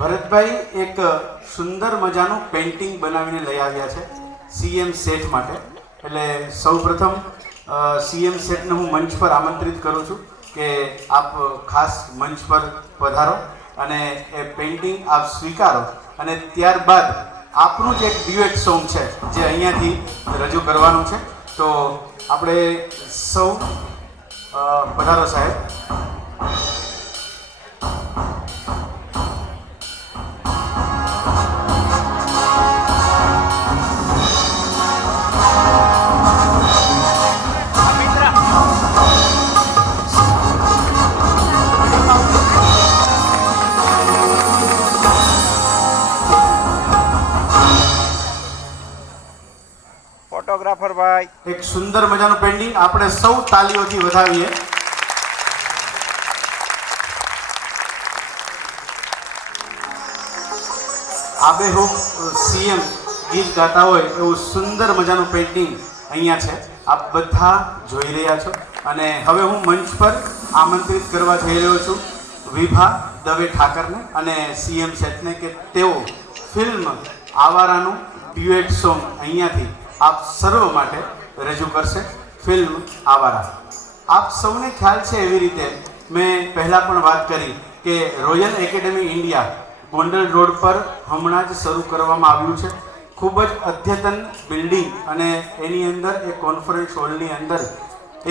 ભરતભાઈ એક સુંદર મજાનું પેઇન્ટિંગ બનાવીને લઈ આવ્યા છે સીએમ સેટ માટે. એટલે સૌપ્રથમ સીએમ સેટને હું મંચ પર આમંત્રિત કરું છું કે આપ ખાસ મંચ પર પધારો અને એ પેઇન્ટિંગ આપ સ્વીકારો. અને ત્યારબાદ આપનું જે એક ડ્યુએટ સોંગ છે જે અહીંયાથી રજૂ કરવાનું છે. તો આપણે સૌ પધારો સાહેબ. ફોટોગ્રાફર ભાઈ. એક સુંદર મજાનું પેન્ડિંગ આપણે સૌ તાલીઓથી વધાવીએ. આબેહૂબ સીએમ ગીત ગાતા હોય એવું સુંદર મજાનું પેન્ટિંગ અહીંયા છે. આપ બધા જોઈ રહ્યા છો. અને હવે હું મંચ પર આમંત્રિત કરવા જઈ રહ્યો છું વિભા દવે ઠાકરને અને સીએમ સેટને કે તેઓ ફિલ્મ આવારાનું ડ્યુએટ સોંગ અહીંયાથી આપ સર્વ માટે રજૂ કરશે. ફિલ્મ આવારા. આપ સૌને ખ્યાલ છે એવી રીતે મેં પહેલાં પણ વાત કરી કે royal academy India Gondal road પર હમણાં જ શરૂ કરવામાં આવ્યું છે. ખૂબ જ અદ્યતન બિલ્ડિંગ અને એની અંદર એ કોન્ફરન્સ હોલની અંદર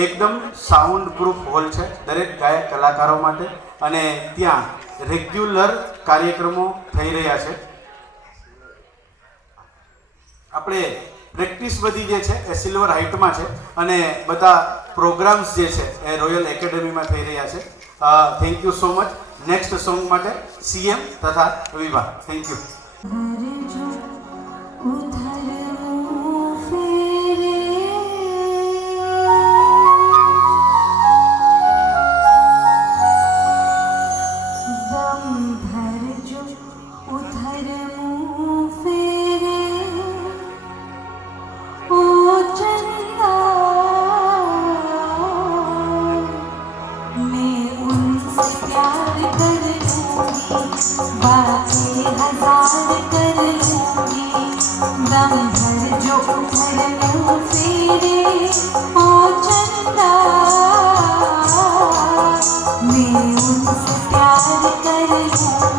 એકદમ સાઉન્ડ પ્રૂફ હોલ છે દરેક ગાયક કલાકારો માટે અને ત્યાં રેગ્યુલર કાર્યક્રમો થઈ રહ્યા છે. આપણે પ્રેક્ટિસ બધી જે છે એ સિલ્વર હાઇટમાં છે અને બધા પ્રોગ્રામ્સ જે છે એ રોયલ એકેડેમીમાં થઈ રહ્યા છે thank you so much next song માટે સીએમ તથા વિભા થેન્ક યુ उधर जो उधर मुँह फेरे दम भर जो उधर मुँह मैं उनसे प्यार कर लूंगी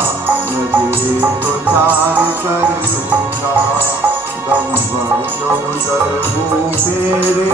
જે તો ચાર કરુણા દંભ ચૌદર ભૂ મેરે